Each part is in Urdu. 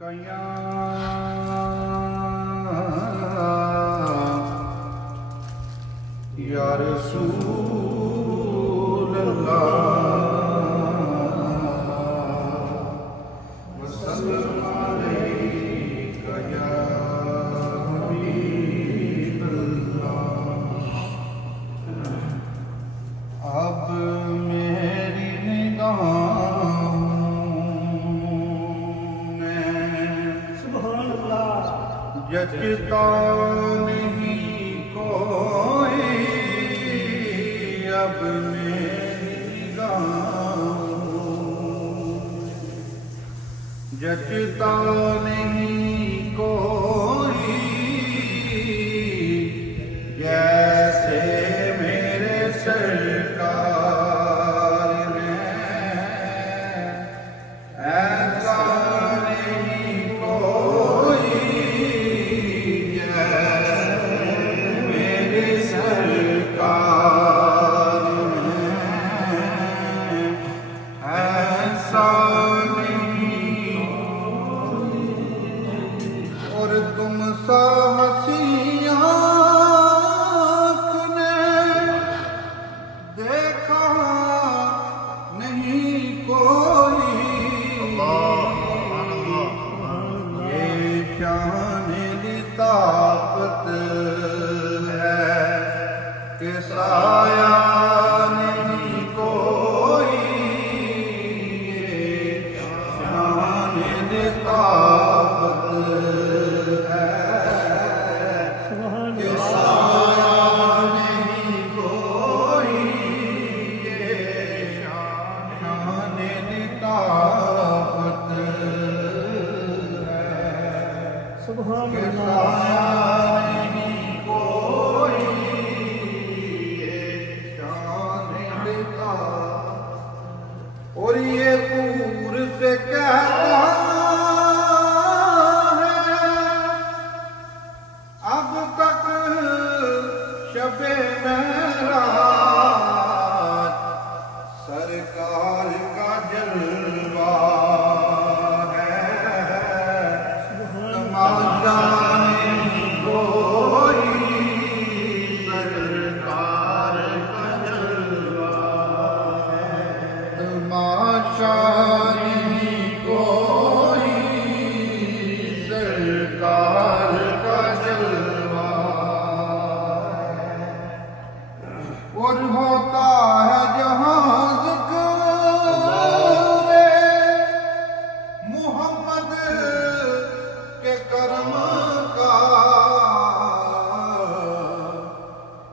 کیا یا رسول اللہ وسلم علیک یا حبیب اللہ اب میری جچتا نہیں کوئی اب میری نگاہوں جچتا نہیں کوئی جیسے میرے سرکار میں ایسا نہیں کوئی اور تم سا حسین آنکھ نے دیکھا نہیں کوئی یہ شان لطافت ہے کہ سایہ نہیں کوئی یہ شان لطافت سبحان اللہ اور یہ پور سے کہتا ہے اب تک شب معراج سرکار کا جلوہ ہے تماشا نہیں کوئی سرکار کا جلوہ ہے تماشا نہیں کوئی سرکار کا جلوہ ہے اور ہوتا ہے جہاں ذکر محمد کے کرم کا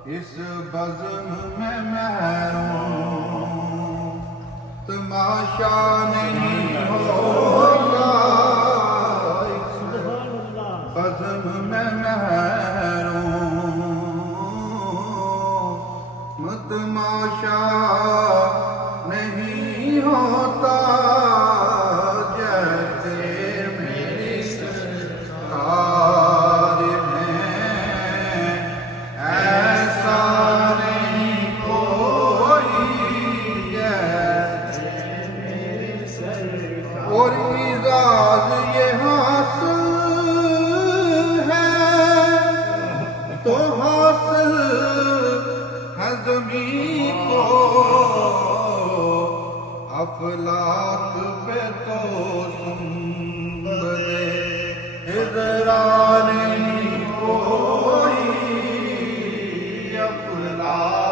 اس بزم میں محروم تماشا نہیں ہوگا بزم میں محروم تماشا نہیں ہوتا جیسے میرے سرکار میں ایسا نہیں کوئی جیسے میرے سرکار اور اعزاز یہ حاصل ہے تو حاصل ہے زمین کو افلاک پہ تو سنبلے حضران نہیں کوئی افلاک